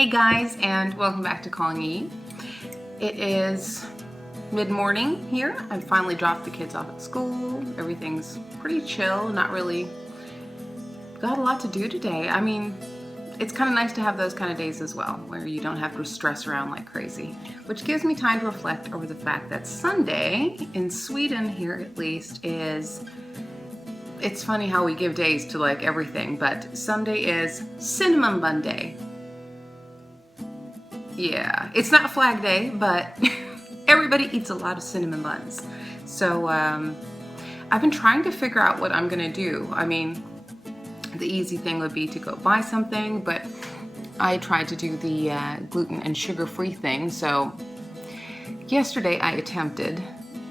Hey guys, and welcome back to Calling Yeay. It is mid-morning here. I finally dropped the kids off at school. Everything's pretty chill, not really got a lot to do today. I mean, it's kind of nice to have those kind of days as well, where you don't have to stress around like crazy, which gives me time to reflect over the fact that Sunday, in Sweden here at least, it's funny how we give days to like everything, but Sunday is Cinnamon Bun Day. Yeah, it's not Flag Day, but everybody eats a lot of cinnamon buns. So I've been trying to figure out what I'm gonna do. I mean, the easy thing would be to go buy something, but I tried to do the gluten and sugar-free thing. So yesterday I attempted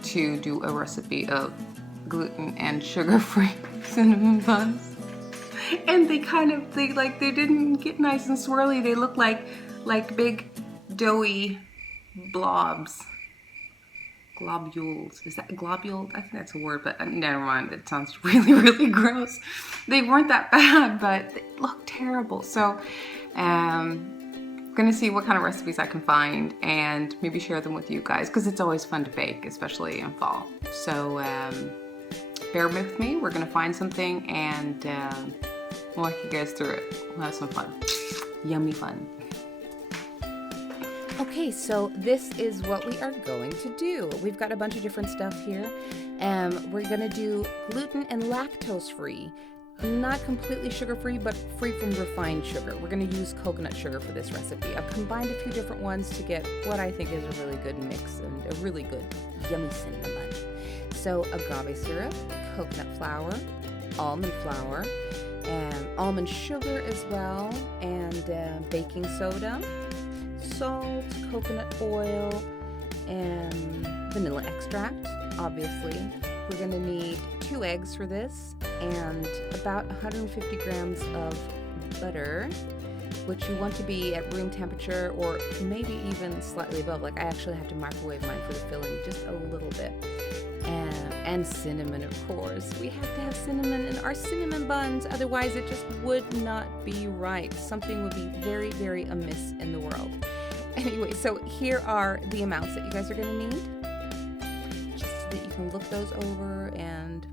to do a recipe of gluten and sugar-free cinnamon buns, and they didn't get nice and swirly. They look like big doughy blobs. Globules. Is that globule? I think that's a word, but never mind. It sounds really, really gross. They weren't that bad, but they look terrible. So I'm gonna see what kind of recipes I can find and maybe share them with you guys, because it's always fun to bake, especially in fall. So bear with me. We're gonna find something and we'll walk you guys through it. We'll have some fun. Yummy fun. Okay, so this is what we are going to do. We've got a bunch of different stuff here. We're gonna do gluten and lactose free. Not completely sugar-free, but free from refined sugar. We're gonna use coconut sugar for this recipe. I've combined a few different ones to get what I think is a really good mix and a really good yummy cinnamon bun. So agave syrup, coconut flour, almond flour, almond sugar as well, and baking soda, salt, coconut oil, and vanilla extract, obviously. We're going to need 2 eggs for this and about 150 grams of butter, which you want to be at room temperature or maybe even slightly above. Like, I actually have to microwave mine for the filling just a little bit. And cinnamon, of course. We have to have cinnamon in our cinnamon buns, otherwise it just would not be right. Something would be very, very amiss in the world. Anyway, so here are the amounts that you guys are going to need, just so that you can look those over. And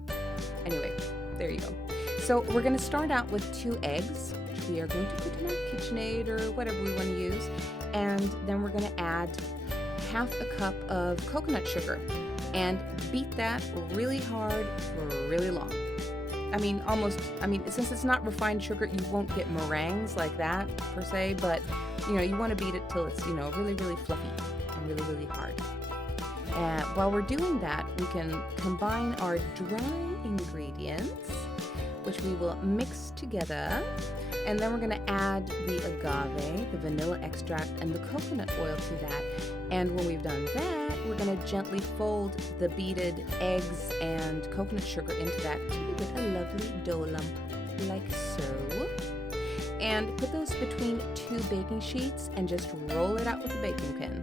anyway, there you go. So we're going to start out with 2 eggs, which we are going to put in our KitchenAid or whatever we want to use, and then we're going to add half a cup of coconut sugar and beat that really hard for really long. Since it's not refined sugar, you won't get meringues like that per se, but you want to beat it till it's really, really fluffy and really, really hard. While we're doing that, we can combine our dry ingredients, which we will mix together, and then we're going to add the agave, the vanilla extract, and the coconut oil to that. And when we've done that, we're going to gently fold the beaten eggs and coconut sugar into that till we get a lovely dough lump, like so. And put those between 2 baking sheets and just roll it out with a baking pin.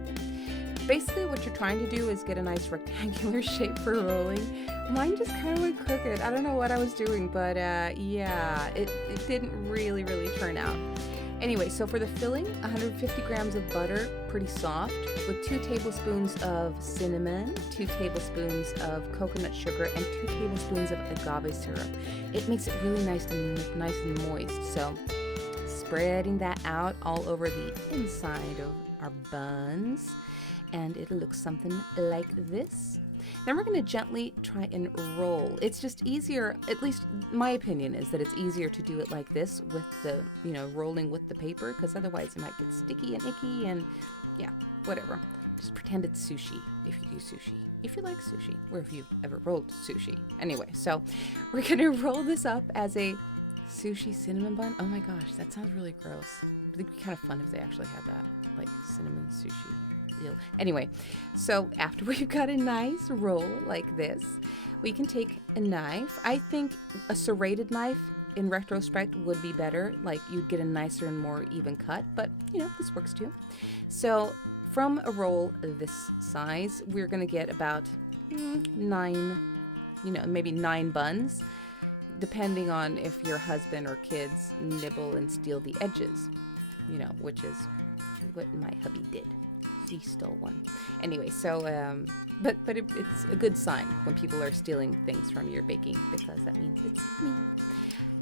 Basically, what you're trying to do is get a nice rectangular shape for rolling. Mine just kind of went crooked. I don't know what I was doing, but yeah, it didn't really, really turn out. Anyway, so for the filling, 150 grams of butter, pretty soft, with 2 tablespoons of cinnamon, 2 tablespoons of coconut sugar, and 2 tablespoons of agave syrup. It makes it really nice and moist. So spreading that out all over the inside of our buns, and it'll look something like this. Then we're going to gently try and roll. It's just easier, at least my opinion is that it's easier to do it like this with the, rolling with the paper, because otherwise it might get sticky and icky and yeah, whatever. Just pretend it's sushi if you do sushi. If you like sushi, or if you've ever rolled sushi. Anyway, so we're going to roll this up as a sushi cinnamon bun. Oh my gosh, that sounds really gross. But it'd be kind of fun if they actually had that, like cinnamon sushi. Ew. Anyway, so after we've got a nice roll like this, we can take a knife. I think a serrated knife, in retrospect, would be better. Like, you'd get a nicer and more even cut, but this works too. So from a roll this size, we're going to get about 9, maybe 9 buns, depending on if your husband or kids nibble and steal the edges, which is what my hubby did. He stole one. Anyway, so, but it's a good sign when people are stealing things from your baking, because that means it's me.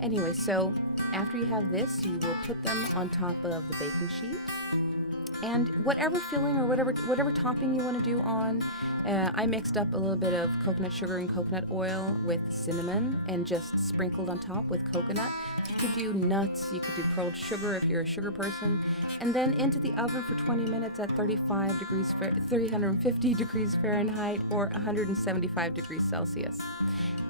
Anyway, so after you have this, you will put them on top of the baking sheet. And whatever filling or whatever topping you want to do on, I mixed up a little bit of coconut sugar and coconut oil with cinnamon and just sprinkled on top with coconut. You could do nuts, you could do pearled sugar if you're a sugar person, and then into the oven for 20 minutes at 350 degrees Fahrenheit or 175 degrees Celsius.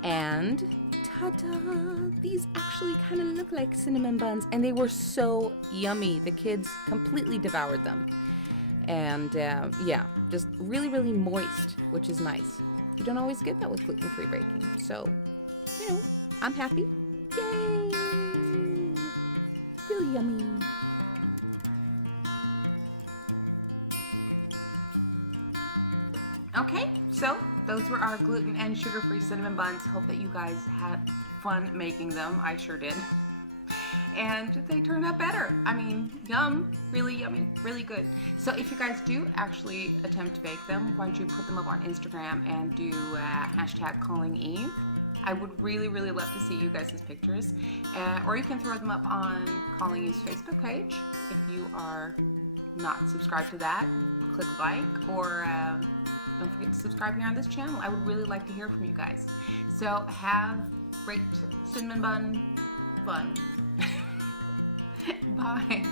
And ta-da! These actually kind of look like cinnamon buns, and they were so yummy. The kids completely devoured them. And yeah, just really, really moist, which is nice. You don't always get that with gluten-free baking. So, you know, I'm happy. Yay! Really yummy. Okay, so those were our gluten and sugar-free cinnamon buns. Hope that you guys had fun making them. I sure did. And they turned out better. I mean, yum, really yummy, really good. So if you guys do actually attempt to bake them, why don't you put them up on Instagram and do hashtag calling Eve. I would really, really love to see you guys' pictures. Or you can throw them up on Calling Eve's Facebook page. If you are not subscribed to that, click like, or don't forget to subscribe here on this channel. I would really like to hear from you guys. So have great cinnamon bun fun. Bye.